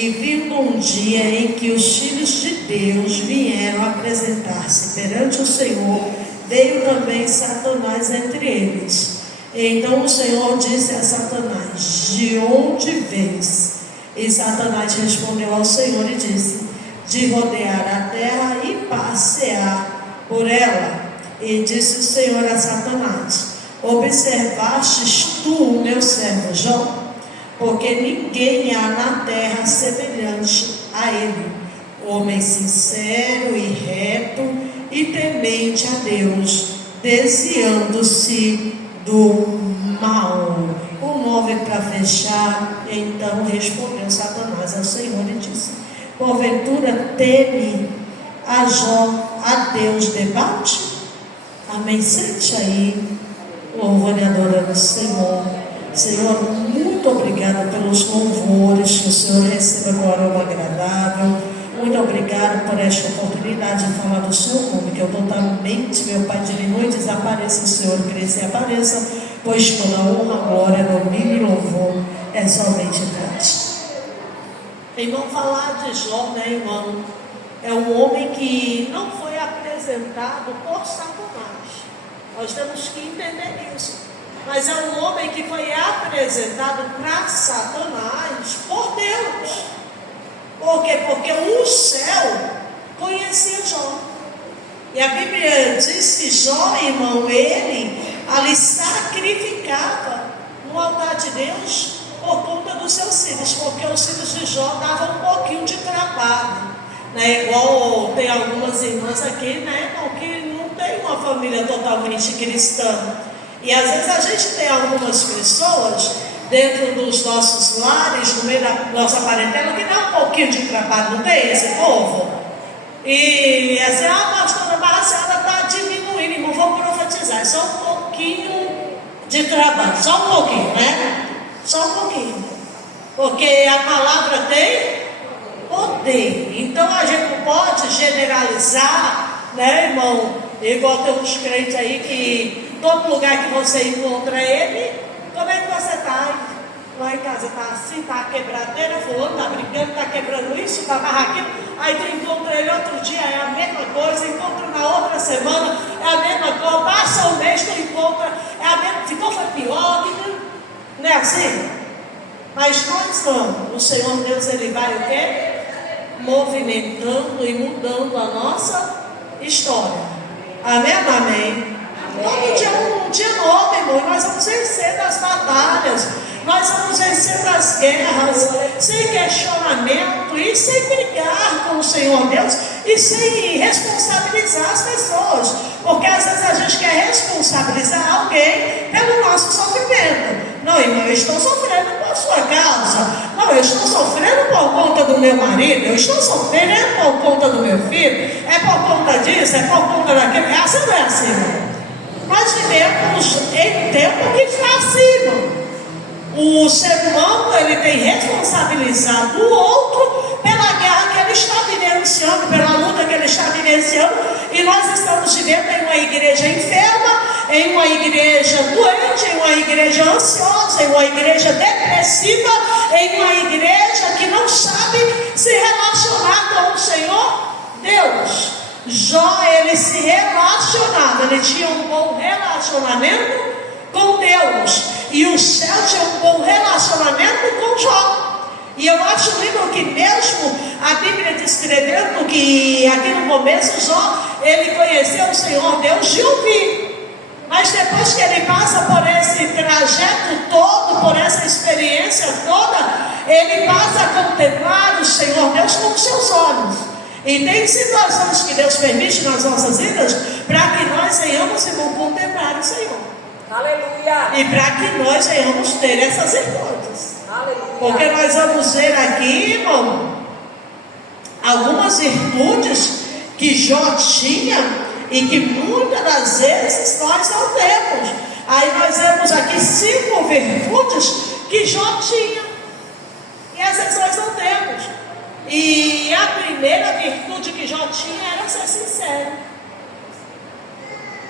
E vindo um dia em que os filhos de Deus vieram apresentar-se perante o Senhor, veio também Satanás entre eles. Então o Senhor disse a Satanás: de onde vês? E Satanás respondeu ao Senhor e disse: de rodear a terra e passear por ela. E disse o Senhor a Satanás: observastes tu o meu servo Jó? Porque ninguém há na terra semelhante a ele, homem sincero e reto e temente a Deus, desviando-se do mal. O 9 para fechar. Então respondeu Satanás ao Senhor e disse: porventura teme a Jó a Deus debate? Amém. Sente aí, louvando e adorando o Senhor. Senhor, muito obrigada pelos louvores, que o Senhor receba com aroma agradável. Muito obrigada por esta oportunidade de falar do seu nome, que eu totalmente, meu Pai, diminui e desapareça, o Senhor cresça e apareça, pois toda honra, glória, domínio e louvor é somente para ti. Irmão, falar de Jó, né, irmão, é um homem que não foi apresentado por Satanás. Nós temos que entender isso. Mas é um homem que foi apresentado para Satanás por Deus. Por quê? Porque o céu conhecia Jó. E a Bíblia diz que Jó, irmão, ele ali sacrificava no altar de Deus por conta dos seus filhos, porque os filhos de Jó davam um pouquinho de trabalho, né? Igual tem algumas irmãs aqui, né, irmão, que não tem uma família totalmente cristã. E às vezes a gente tem algumas pessoas dentro dos nossos lares, no meio da nossa parentela, que dá um pouquinho de trabalho, não tem esse povo? E assim, pastora, mas a senhora está diminuindo, irmão, vou profetizar, só um pouquinho de trabalho, só um pouquinho, né? Só um pouquinho, porque a palavra tem poder. Então a gente não pode generalizar, né, irmão? Igual tem uns crentes aí que todo lugar que você encontra ele, como é que você está? Lá em casa está assim, está a quebradeira, fulano está brincando, está quebrando isso, está barraquinho. Aí tu encontra ele outro dia, é a mesma coisa, encontra na outra semana, é a mesma coisa, passa um mês, tu encontra, é a mesma, ficou foi pior, não é assim? Mas nós não, o Senhor Deus, ele vai o quê? Movimentando e mudando a nossa história. Amém, amém? Todo dia um dia novo, irmão, nós vamos vencer das batalhas, nós vamos vencer das guerras, sem questionamento e sem brigar com o Senhor Deus e sem responsabilizar as pessoas, porque às vezes a gente quer responsabilizar alguém pelo nosso sofrimento. Não, irmão, eu estou sofrendo por sua causa. Não, eu estou sofrendo por conta do meu marido, eu estou sofrendo por conta do meu filho, é por conta disso, é por conta daquilo. Essa não é assim, irmão. Nós vivemos em tempo que está acima. O ser humano, ele tem responsabilizado o outro pela guerra que ele está vivenciando, pela luta que ele está vivenciando. E nós estamos vivendo em uma igreja enferma, em uma igreja doente, em uma igreja ansiosa, em uma igreja depressiva, em uma igreja que não sabe se relacionar com o Senhor Deus. Jó, ele se relacionava, ele tinha um bom relacionamento com Deus, e o céu tinha um bom relacionamento com Jó. E eu acho lindo que mesmo a Bíblia descrevendo que aqui no começo Jó, ele conheceu o Senhor Deus de ouvir, mas depois que ele passa por esse trajeto todo, por essa experiência toda, ele passa a contemplar o Senhor Deus com os seus olhos. E tem situações que Deus permite nas nossas vidas para que nós venhamos e vamos contemplar o Senhor. Aleluia. E para que nós venhamos ter essas virtudes. Aleluia. Porque nós vamos ver aqui, irmão, algumas virtudes que Jó tinha e que muitas das vezes nós não temos. Aí nós vemos aqui 5 virtudes que Jó tinha, e essas nós não temos. E a primeira virtude que Jó tinha era ser sincero.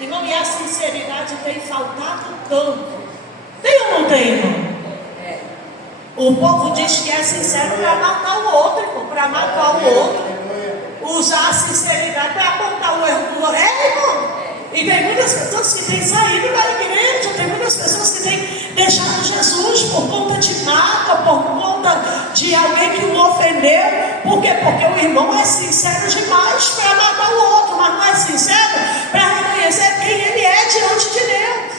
Irmão, e a sinceridade tem faltado tanto. Tem ou não tem, irmão? O povo diz que é sincero para matar o o outro. Usar a sinceridade para apontar o erro do outro. Irmão? E tem muitas pessoas que têm saído da igreja, tem muitas pessoas que têm deixado Jesus por conta de mágoa, por conta de alguém que o ofendeu. Por quê? Porque o irmão é sincero demais para matar o outro, mas não é sincero para reconhecer quem ele é diante de Deus.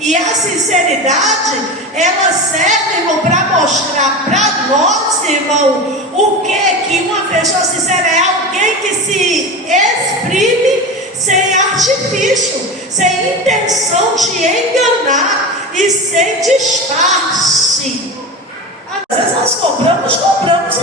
E a sinceridade, ela serve, irmão, para mostrar para nós, irmão, o que uma pessoa sincera é. Alguém que se exprime sem artifício, sem intenção de enganar e sem disfarce. Às vezes nós cobramos e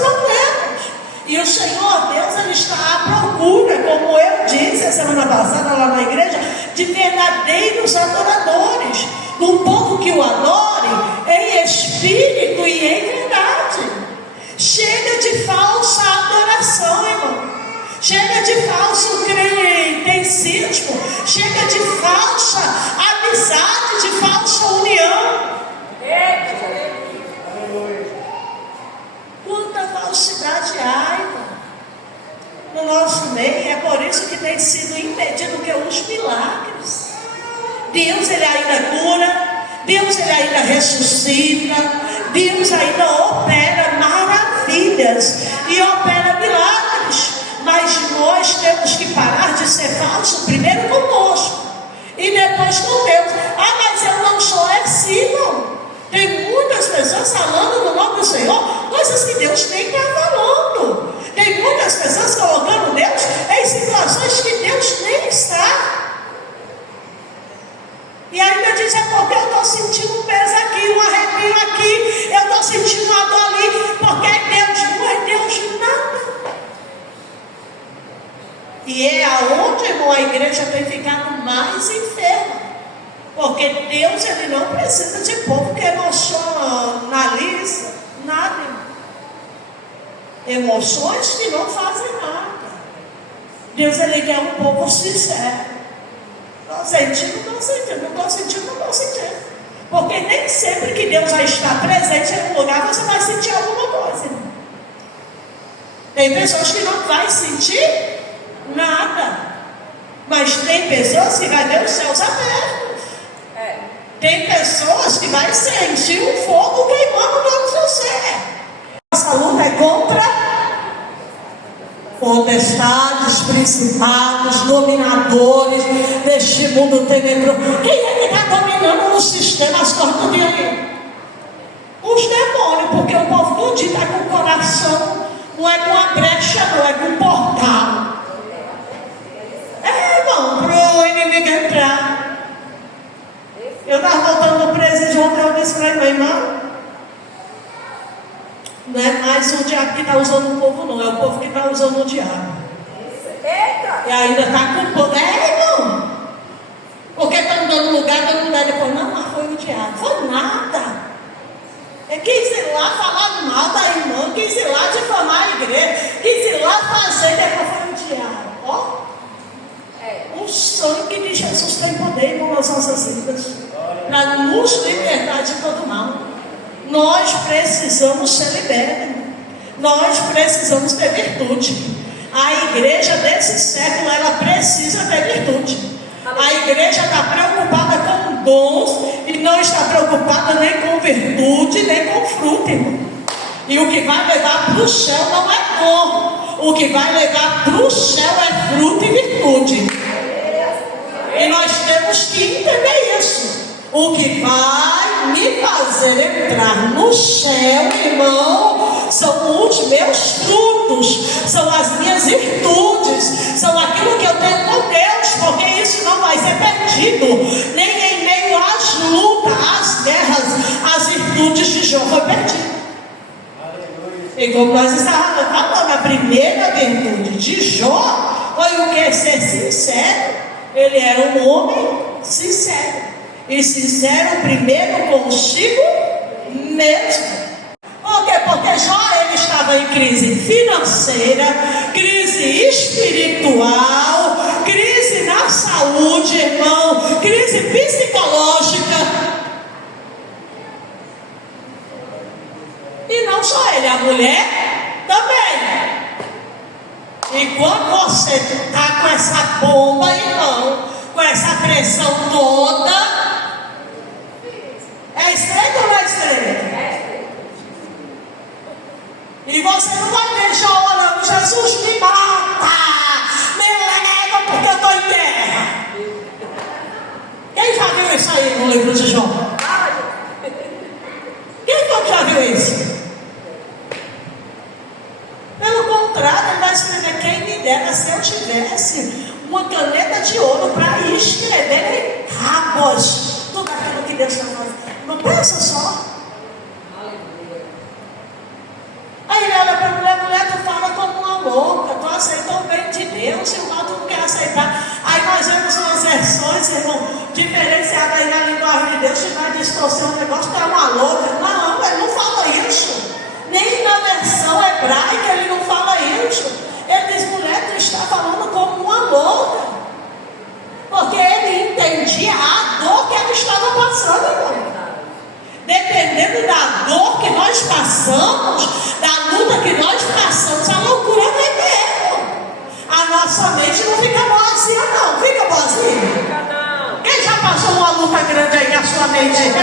não temos. E o Senhor Deus, Ele está à procura, como eu disse a semana passada lá na igreja, de verdadeiros adoradores, um povo que o adore em espírito e em verdade. Chega de falsa adoração, irmão. Chega de falso cretencismo. Chega de falsa amizade, de falsa união. Quanta falsidade há, irmão, no nosso meio. É por isso que tem sido impedido que os milagres. Deus, Ele ainda cura. Deus, Ele ainda ressuscita. Deus ainda opera maravilhas e opera milagres. Mas nós temos que parar de ser falso, primeiro conosco e depois com Deus. Ah, mas eu não sou assim, não. Tem muitas pessoas falando no nome do Senhor coisas que Deus nem está falando. Tem muitas pessoas colocando Deus em situações que Deus nem está. E ainda diz, é porque eu estou sentindo um peso aqui, um arrepio aqui, eu estou sentindo uma dor ali, porque é Deus. Não é Deus nada. E é aonde, irmão, a igreja tem ficado mais enferma. Porque Deus, Ele não precisa de povo que emocionaliza nada, irmão. Emoções que não fazem nada. Deus, Ele quer um povo sincero. Estou sentindo, não estou sentindo, não estou sentindo. Porque nem sempre que Deus vai estar presente em um lugar, você vai sentir alguma coisa, irmão. Tem pessoas que não vai sentir nada. Mas tem pessoas que vai ver os céus abertos. Tem pessoas que vai sentir um fogo queimando dentro de você. Nossa luta é contra potestades, principados, dominadores deste mundo tenebroso. Quem é que está dominando o sistema, as cordas do direito? Os demônios, porque o povo todo dia está com o coração, não é com a brecha, não é com o portal. Irmão, para o inimigo entrar. Eu estava voltando do presídio ontem, eu disse para a irmã, não é mais o diabo que está usando o povo, não, é o povo que está usando o diabo. E ainda está com o povo. Irmão, porque estão dando lugar, depois, não, mas foi o diabo. Foi nada. Quis ir lá falar mal da irmã, quis ir lá difamar a igreja, quis ir lá fazer, depois foi o diabo. Ó, o sangue de Jesus tem poder, irmão, nas nossas vidas, para nos libertar de todo mal. Nós precisamos ser libertos. Nós precisamos ter virtude. A igreja desse século, ela precisa ter virtude. A igreja está preocupada com dons e não está preocupada nem com virtude, nem com fruto, irmão. E o que vai levar para o céu não é dom. O que vai levar para o céu é fruto e virtude. E nós temos que entender isso. O que vai me fazer entrar no céu, irmão, são os meus frutos, são as minhas virtudes, são aquilo que eu tenho com Deus, porque isso não vai ser perdido, nem em meio às lutas, às guerras, as virtudes de Jó foi perdida. E como nós estávamos falando, a primeira virtude de Jó foi o que? Ser sincero. Ele era um homem sincero. E sincero primeiro consigo mesmo. Por quê? Porque Jó, ele estava em crise financeira, crise espiritual, crise na saúde, irmão, crise psicológica. E não só ele, a mulher também. E quando você está com essa bomba, irmão, com essa pressão toda, é estreito ou não é estreito? E você não vai ver Jó orando, Jesus me mata, me leva porque eu estou em guerra. Quem já viu isso aí no livro de Jó? Quem foi que já viu isso? Pelo contrário, ele vai escrever: quem me dera se eu tivesse uma caneta de ouro para escrever em tábuas tudo aquilo que Deus está fazendo. Não pensa só. Aí ele olha para a mulher, tu fala como uma louca, tu aceitou o bem de Deus e o mal tu não quer aceitar. Aí nós vemos umas versões, irmão, diferenciadas aí na linguagem de Deus, que vai distorcer um negócio, tu é uma louca. Não, ele não fala isso. Nem na versão hebraica ele não fala isso. Ele diz: mulher, tu está falando como uma louca. Porque ele entendia a dor que ela estava passando, irmão. Dependendo da dor que nós passamos, da luta que nós passamos, a loucura vem mesmo. A nossa mente não fica boazinha, não. Fica boazinha? Quem já passou uma luta grande aí na sua mente?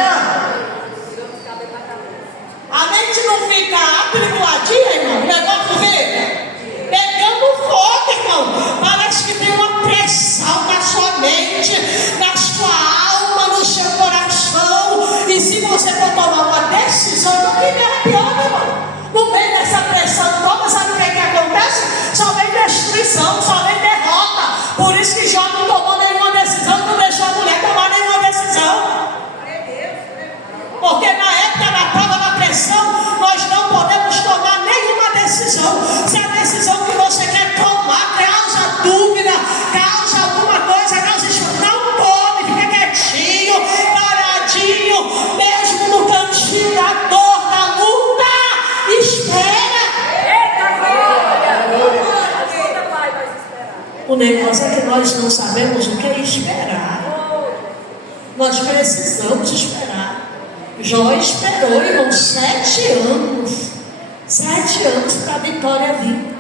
A mente não fica atribuladinha, irmão. O negócio fica pegando fogo, irmão. Parece que tem uma pressão na sua mente, na sua alma, no seu coração. E se você for tomar uma decisão, não tem nada pior, irmão. No meio dessa pressão toda, sabe o que acontece? Só vem destruição, só vem derrota. Por isso que Jó não tomou nenhuma decisão, não deixou a mulher tomar nenhuma decisão. Porque na época da prova da pressão, nós não podemos tomar nenhuma decisão. Se a decisão que você quer tomar causa dúvida, causa alguma coisa, não tome, fica quietinho, paradinho, mesmo no cantinho da dor, da luta, espera. O negócio é que nós não sabemos o que é esperar. Nós precisamos esperar. Jó esperou, irmão, 7 anos. 7 anos para a vitória vir.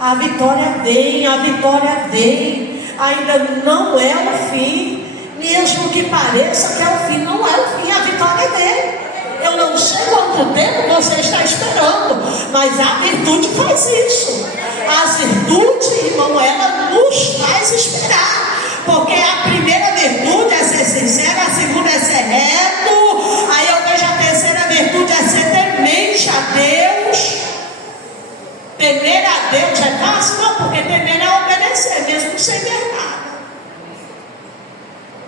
A vitória vem, a vitória vem. Ainda não é o fim. Mesmo que pareça que é o fim, não é o fim, a vitória vem. Eu não sei quanto tempo você está esperando, mas a virtude faz isso. As virtudes, irmão, ela nos faz esperar. Porque a primeira virtude é ser sincero, a segunda é ser reto, aí eu vejo a terceira virtude é ser temente a Deus. Temer a Deus é fácil? Não, porque temer é obedecer, mesmo sem ver nada.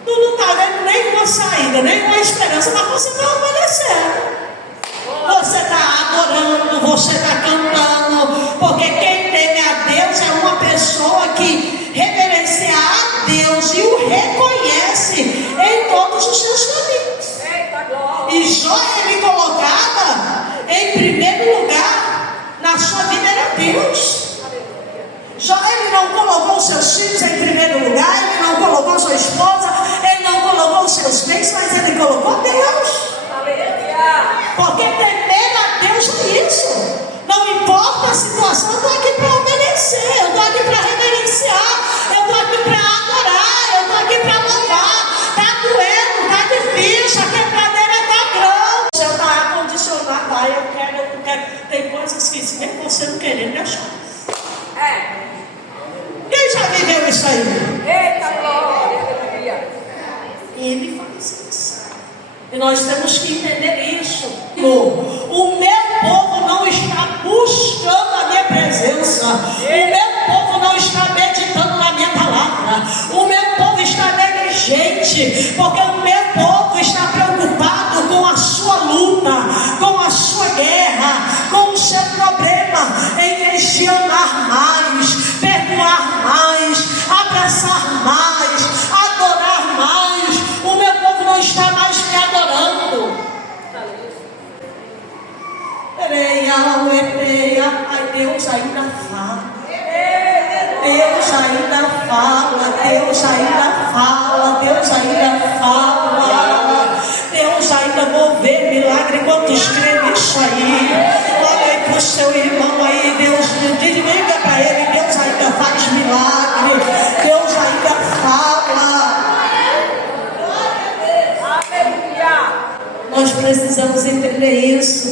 Tu não está vendo nenhuma saída, nenhuma esperança, mas você está obedecendo. Você está adorando, você está cantando, porque quem teme a Deus é uma pessoa que reverencia a Deus e o reconhece em todos os seus caminhos. E Jó, ele colocava em primeiro lugar na sua vida era Deus. Jó, ele não colocou seus filhos em primeiro lugar, ele não colocou sua esposa, ele não colocou seus bens, mas ele colocou Deus. Porque temer a Deus é isso. Não importa a situação, eu estou aqui para obedecer, eu estou aqui para reverenciar, eu estou aqui para adorar, eu estou aqui para louvar. Está doendo, está difícil, a quebradeira está grande. O céu está acondicionado, eu quero. Tem coisas que mesmo você não querendo deixar. Quem já viveu isso aí? Eita glória! Ele faz isso. E nós temos que entender isso. O meu povo não está buscando a minha presença. O meu povo não está meditando na minha palavra. O meu povo está negligente, porque o meu povo está preocupado com a sua luta, com a sua guerra, com o seu problema, em vez de amar mais, perdoar mais, abraçar mais, adorar mais. O meu povo não está mais me adorando. Ai, Deus ainda fala. Deus ainda fala. Deus ainda fala. Deus ainda fala. Deus ainda mover milagre. Quantos creem nisso aí? Olha aí para o seu irmão aí. Deus diga para ele: Deus Nós precisamos entender isso.